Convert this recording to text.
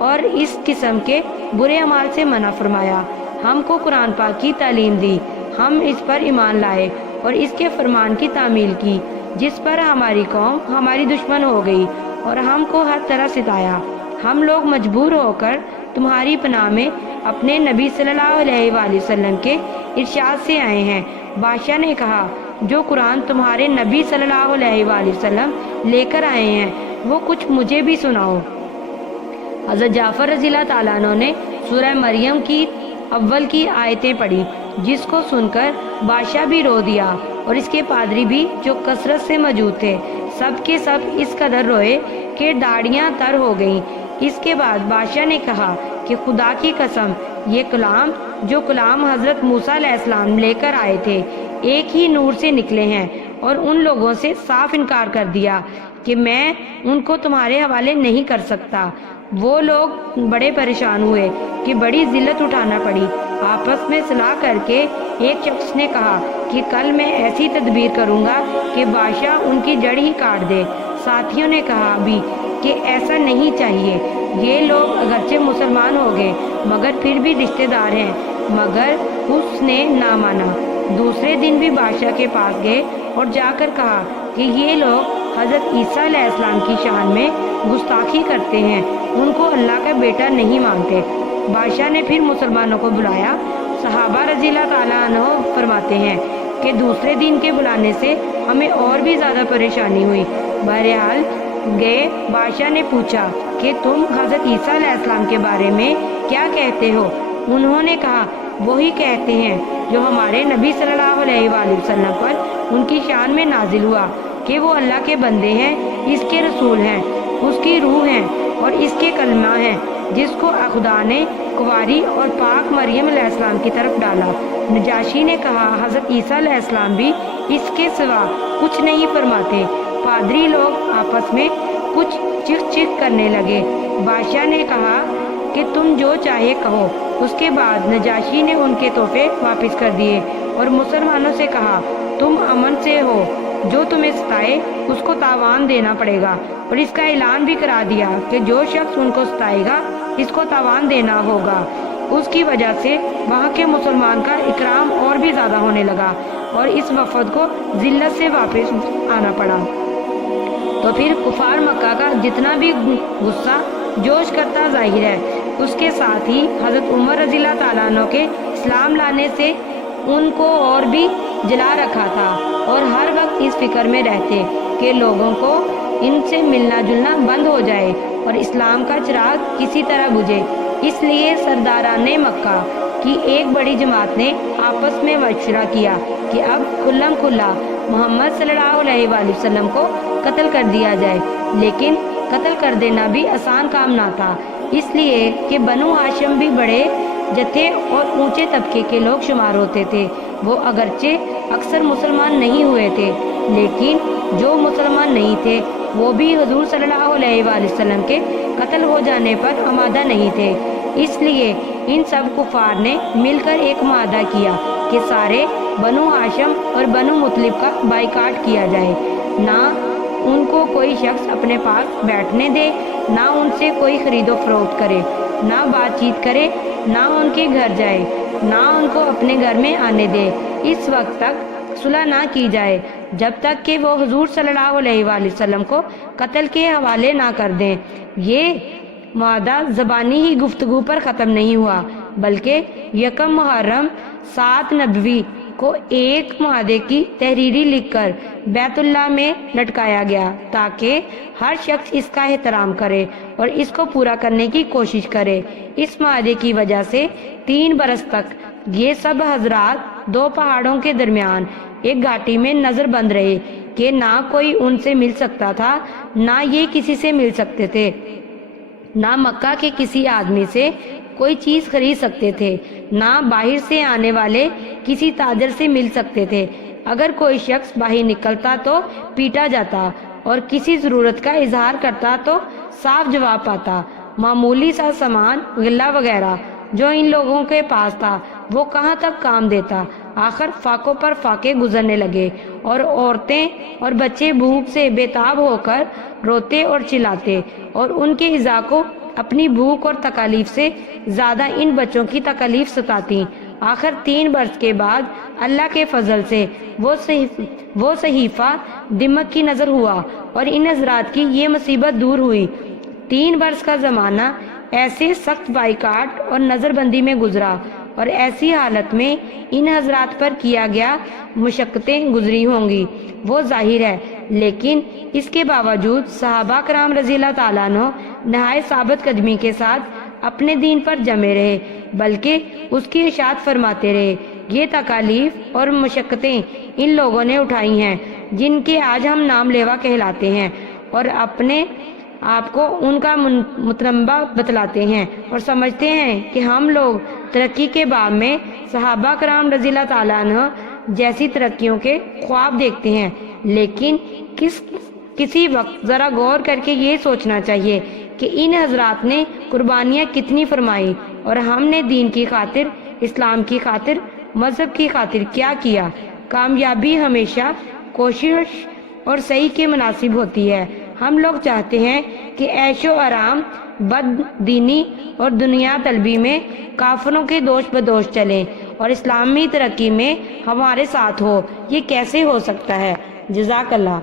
اور اس قسم کے برے اعمال سے منع فرمایا۔ ہم کو قرآن پاک کی تعلیم دی، ہم اس پر ایمان لائے اور اس کے فرمان کی تعمیل کی، جس پر ہماری قوم ہماری دشمن ہو گئی اور ہم کو ہر طرح ستایا۔ ہم لوگ مجبور ہو کر تمہاری پناہ میں اپنے نبی صلی اللہ علیہ وآلہ وسلم کے ارشاد سے آئے ہیں۔ بادشاہ نے کہا، جو قرآن تمہارے نبی صلی اللہ علیہ وآلہ وسلم لے کر آئے ہیں وہ کچھ مجھے بھی سناؤ۔ حضرت جعفر رضی اللہ تعالیٰ عنہ نے سورہ مریم کی اول کی آیتیں پڑھی، جس کو سن کر بادشاہ بھی رو دیا اور اس کے پادری بھی جو کثرت سے موجود تھے، سب کے سب اس قدر روئے کہ داڑیاں تر ہو گئیں۔ اس کے بعد بادشاہ نے کہا کہ خدا کی قسم، یہ کلام جو کلام حضرت موسیٰ علیہ السلام لے کر آئے تھے ایک ہی نور سے نکلے ہیں، اور ان لوگوں سے صاف انکار کر دیا کہ میں ان کو تمہارے حوالے نہیں کر سکتا۔ وہ لوگ بڑے پریشان ہوئے کہ بڑی ذلت اٹھانا پڑی۔ آپس میں صلاح کر کے ایک شخص نے کہا کہ کل میں ایسی تدبیر کروں گا کہ بادشاہ ان کی جڑ ہی کاٹ دے۔ ساتھیوں نے کہا بھی کہ ایسا نہیں چاہیے، یہ لوگ اگرچہ مسلمان ہو گئے مگر پھر بھی رشتہ دار ہیں، مگر اس نے نہ مانا۔ دوسرے دن بھی بادشاہ کے پاس گئے اور جا کر کہا کہ یہ لوگ حضرت عیسیٰ علیہ السلام کی شان میں گستاخی کرتے ہیں، ان کو اللہ کا بیٹا نہیں مانتے۔ بادشاہ نے پھر مسلمانوں کو بلایا۔ صحابہ رضی اللہ تعالیٰ عنہ فرماتے ہیں کہ دوسرے دن کے بلانے سے ہمیں اور بھی زیادہ پریشانی ہوئی۔ بہرحال گئے، بادشاہ نے پوچھا کہ تم حضرت عیسیٰ علیہ السلام کے بارے میں کیا کہتے ہو؟ انہوں نے کہا، وہی کہتے ہیں جو ہمارے نبی صلی اللہ علیہ وآلہ وسلم پر ان کی شان میں نازل ہوا کہ وہ اللہ کے بندے ہیں، اس کے رسول ہیں، اس کی روح ہیں اور اس کے کلمہ ہیں، جس کو خدا نے کنواری اور پاک مریم علیہ السلام کی طرف ڈالا۔ نجاشی نے کہا، حضرت عیسیٰ علیہ السلام بھی اس کے سوا کچھ نہیں فرماتے۔ پادری لوگ آپس میں کچھ چیخ چیخ کرنے لگے۔ بادشاہ نے کہا کہ تم جو چاہے کہو۔ اس کے بعد نجاشی نے ان کے تحفے واپس کر دیے اور مسلمانوں سے کہا، تم امن سے ہو، جو تمہیں ستائے اس کو تاوان دینا پڑے گا، اور اس کا اعلان بھی کرا دیا کہ جو شخص ان کو ستائے گا اس کو تاوان دینا ہوگا۔ اس کی وجہ سے وہاں کے مسلمان کا اکرام اور بھی زیادہ ہونے لگا اور اس وفد کو ذلت سے واپس آنا پڑا۔ تو پھر کفار مکہ کا جتنا بھی غصہ جوش کرتا ظاہر ہے، اس کے ساتھ ہی حضرت عمر رضی اللہ تعالیٰ عنہ کے اسلام لانے سے ان کو اور بھی جلا رکھا تھا، اور ہر وقت اس فکر میں رہتے کہ لوگوں کو ان سے ملنا جلنا بند ہو جائے اور اسلام کا چراغ کسی طرح بجھے۔ اس لیے سرداران مکہ کی ایک بڑی جماعت نے آپس میں مشورہ کیا کہ اب کھلم کھلا محمد صلی اللہ علیہ وآلہ وسلم کو قتل کر دیا جائے، لیکن قتل کر دینا بھی آسان کام نہ تھا، اس لیے کہ بنو ہاشم بھی بڑے جتھے اور اونچے طبقے کے لوگ شمار ہوتے تھے۔ وہ اگرچہ اکثر مسلمان نہیں ہوئے تھے، لیکن جو مسلمان نہیں تھے وہ بھی حضور صلی اللہ علیہ وآلہ وسلم کے قتل ہو جانے پر آمادہ نہیں تھے۔ اس لیے ان سب کفار نے مل کر ایک معاہدہ کیا کہ سارے بنو ہاشم اور بنو مطلب کا بائیکاٹ کیا جائے، نہ ان کو کوئی شخص اپنے پاس بیٹھنے دے، نہ ان سے کوئی خرید و فروخت کرے، نہ بات چیت کرے، نہ ان کے گھر جائے، نہ ان کو اپنے گھر میں آنے دے، اس وقت تک صلح نہ کی جائے جب تک کہ وہ حضور صلی اللہ علیہ وآلہ وسلم کو قتل کے حوالے نہ کر دیں۔ یہ معاہدہ زبانی ہی گفتگو پر ختم نہیں ہوا، بلکہ یکم محرم 7 نبوی کو ایک معاہدے کی تحریری لکھ کر بیت اللہ میں لٹکایا گیا تاکہ ہر شخص اس کا احترام کرے اور اس کو پورا کرنے کی کوشش کرے۔ اس معاہدے کی وجہ سے 3 برس تک یہ سب حضرات 2 پہاڑوں کے درمیان ایک گھاٹی میں نظر بند رہے کہ نہ کوئی ان سے مل سکتا تھا، نہ یہ کسی سے مل سکتے تھے، نہ مکہ کے کسی آدمی سے کوئی چیز خرید سکتے تھے، نہ باہر سے آنے والے کسی تاجر سے مل سکتے تھے۔ اگر کوئی شخص باہر نکلتا تو پیٹا جاتا اور کسی ضرورت کا اظہار کرتا تو صاف جواب پاتا۔ معمولی سا سامان غلہ وغیرہ جو ان لوگوں کے پاس تھا وہ کہاں تک کام دیتا۔ آخر فاقوں پر فاقے گزرنے لگے اور عورتیں اور بچے بھوک سے بے تاب ہو کر روتے اور چلاتے اور ان کے اعضاء کو اپنی بھوک اور تکالیف سے زیادہ ان بچوں کی تکالیف ستاتی۔ آخر 3 برس کے بعد اللہ کے فضل سے وہ صحیفہ دمک کی نظر ہوا اور ان حضرات کی یہ مصیبت دور ہوئی۔ 3 برس کا زمانہ ایسے سخت بائیکاٹ اور نظر بندی میں گزرا اور ایسی حالت میں ان حضرات پر کیا گیا مشقتیں گزری ہوں گی، وہ ظاہر ہے، لیکن اس کے باوجود صحابہ کرام رضی اللہ تعالیٰ عنہ نہایت ثابت قدمی کے ساتھ اپنے دین پر جمے رہے، بلکہ اس کی اشاعت فرماتے رہے۔ یہ تکالیف اور مشقتیں ان لوگوں نے اٹھائی ہیں جن کے آج ہم نام لیوا کہلاتے ہیں، اور اپنے آپ کو ان کا متنبع بتلاتے ہیں اور سمجھتے ہیں کہ ہم لوگ ترقی کے باب میں صحابہ کرام رضی اللہ تعالیٰ عنہ جیسی ترقیوں کے خواب دیکھتے ہیں، لیکن کسی وقت ذرا غور کر کے یہ سوچنا چاہیے کہ ان حضرات نے قربانیاں کتنی فرمائی اور ہم نے دین کی خاطر، اسلام کی خاطر، مذہب کی خاطر کیا کیا۔ کامیابی ہمیشہ کوشش اور صحیح کے مناسب ہوتی ہے۔ ہم لوگ چاہتے ہیں کہ عیش و آرام، بد دینی اور دنیا طلبی میں کافروں کے دوش بدوش چلیں اور اسلامی ترقی میں ہمارے ساتھ ہو، یہ کیسے ہو سکتا ہے؟ جزاک اللہ۔